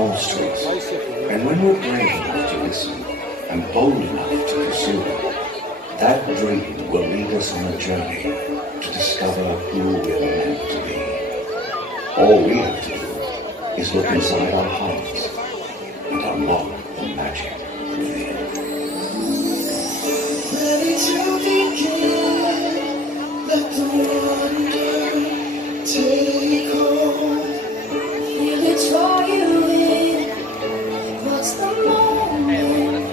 upholsteries. And when we're brave enough to listen and bold enough to pursue it, that dream will lead us on a journey to discover who we're meant to be. All we have to do is look inside our hearts and unlock the magic within. Ready to begin, let the wonder take hold. Feel it draw you in, watch the moment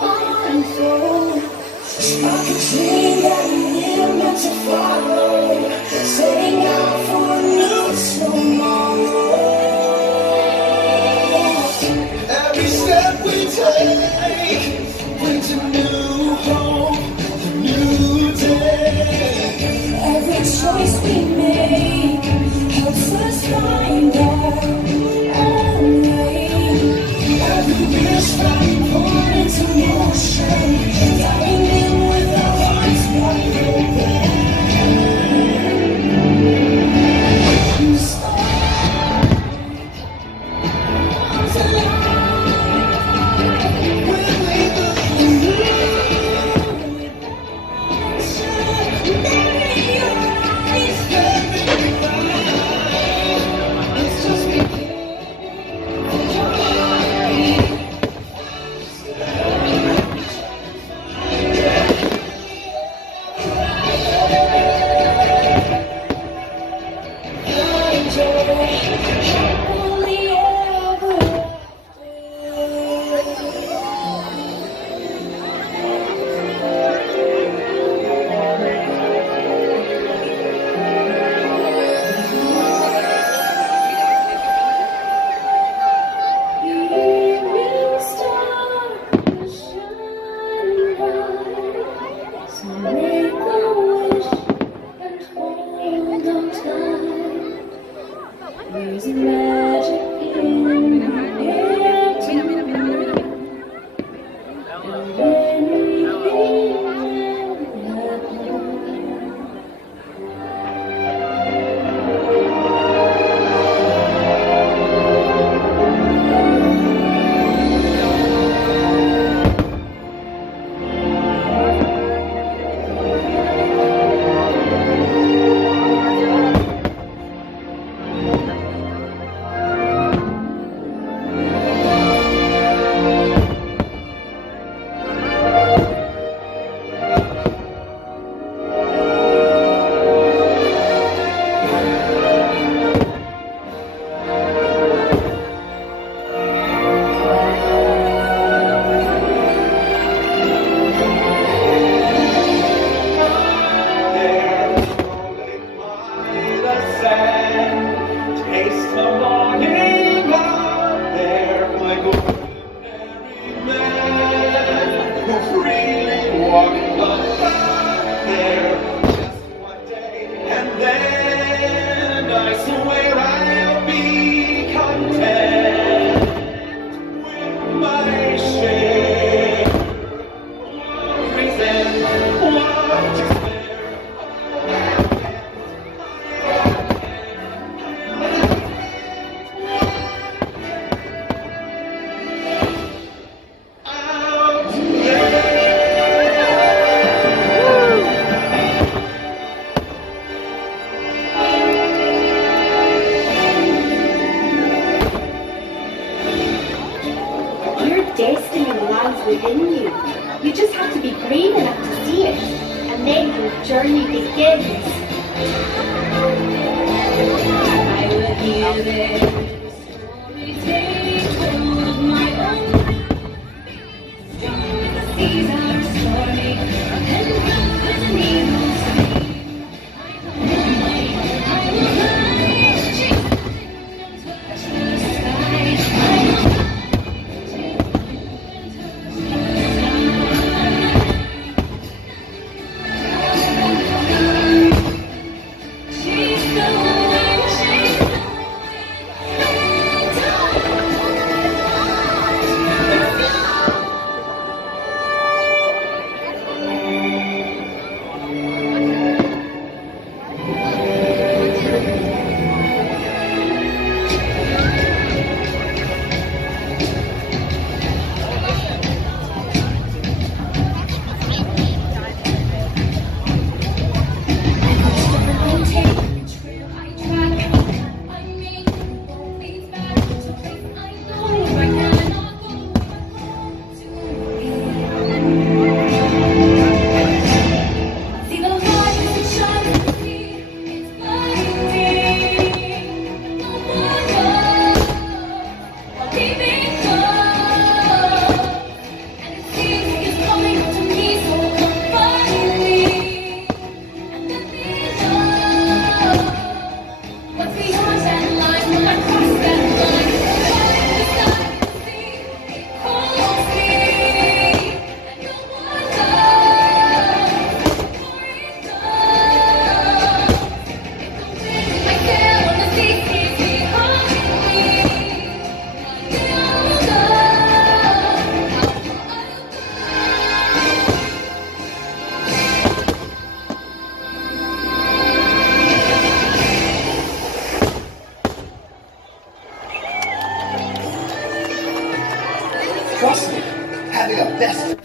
unfold. Spark a dream that we're meant to follow, setting out for a new tomorrow. Every step we take brings a new hope, a new day. Every choice we make helps us find our own way. Every wish that we put into motion, diving in with our hearts wide open. The stars align when we let's just begin. There's magic in the air tonight, and when we feel at home. Destiny lies within you. You just have to be brave enough to see it, and then your journey begins. I will hear their story told of my own. Strong as the seas are stormy, and rough as an eagle's wing. I will fly, chase the wind and touch the sky.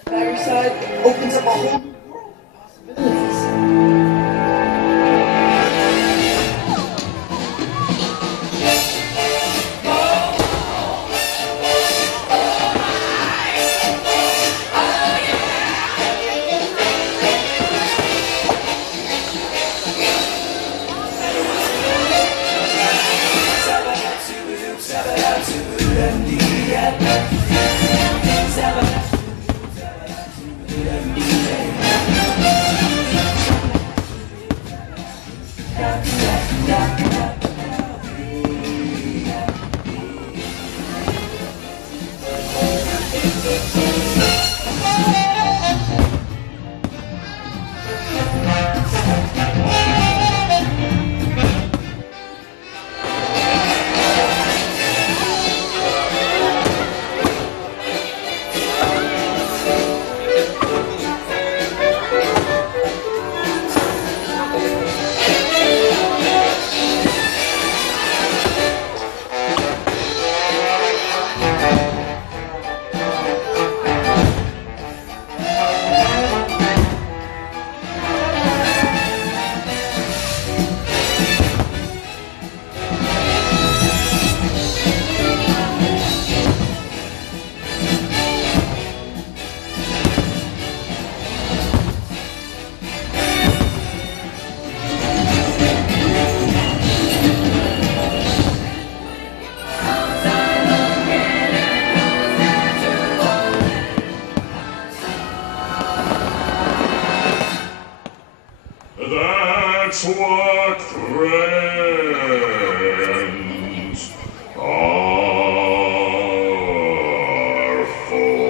Fireside opens up a whole new world of possibilities. That's what friends are for.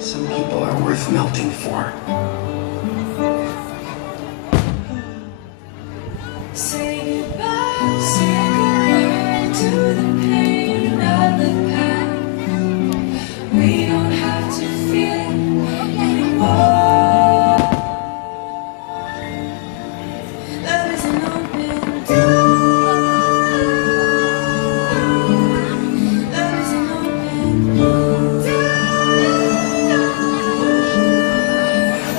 Some people are worth melting for. Say goodbye to the pain of the past. We don't have to feel it anymore. Love is an open door. Love is an open door.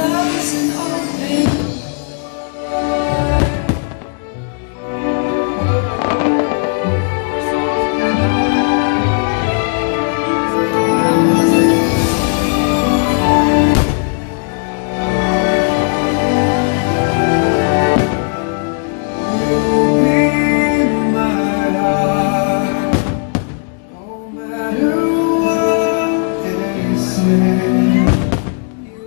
Love is an open door.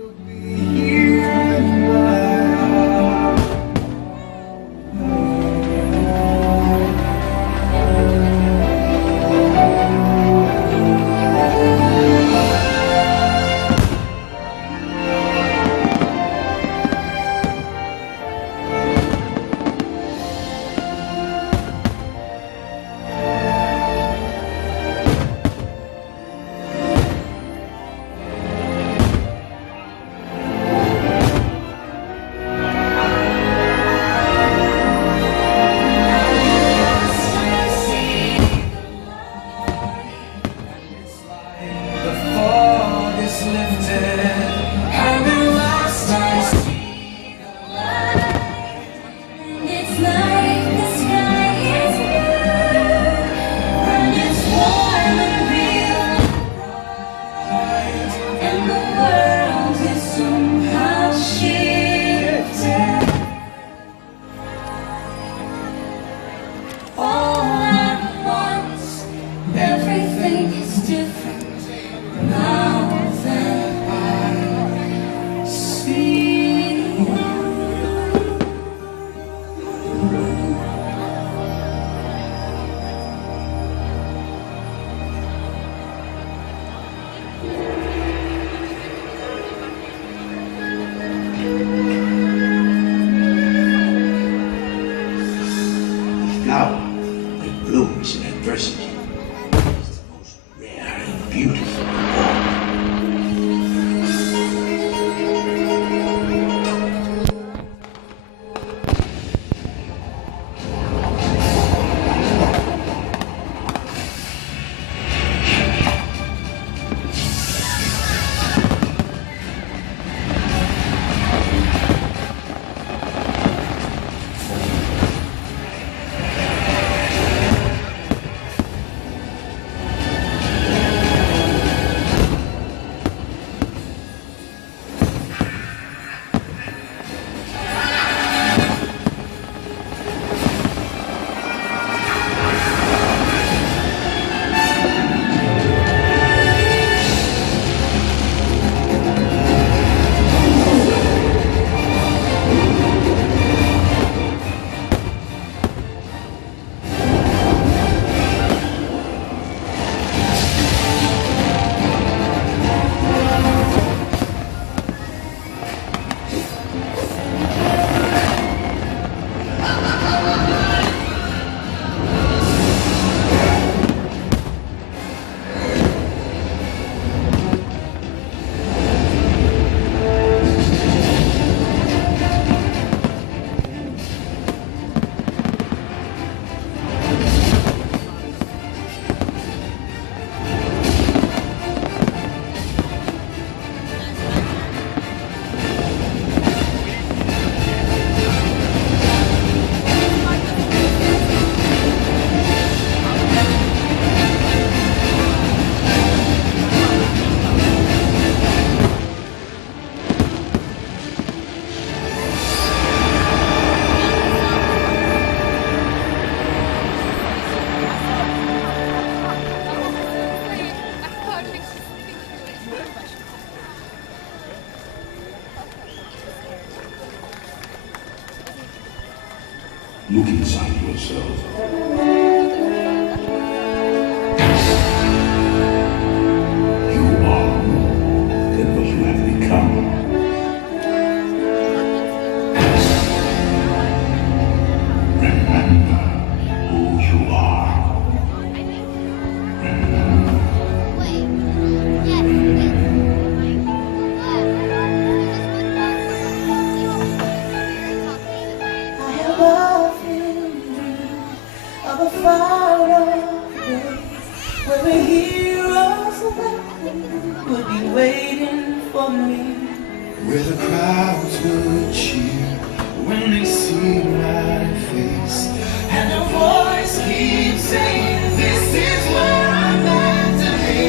It's like the sky is blue, and it's warm and real bright, and the world is somehow shifted. All at once, everything is different now than Look inside yourself. You are more than what you have become. Remember who you are. I have often dreamed of a far-off place where the heroes of that would be waiting for me, where the crowds would cheer when they see my face, and a voice keeps saying, "This is where I'm meant to be."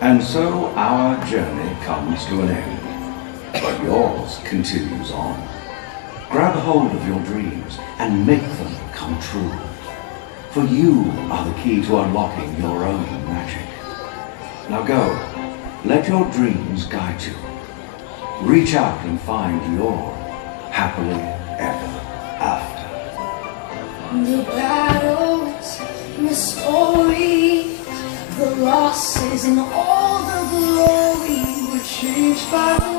And so our journey comes to an end, but yours continues on. Grab hold of your dreams and make them come true. For you are the key to unlocking your own magic. Now go, let your dreams guide you. Reach out and find your happily ever after. The battles, the stories, the losses, and all the glory were changed by the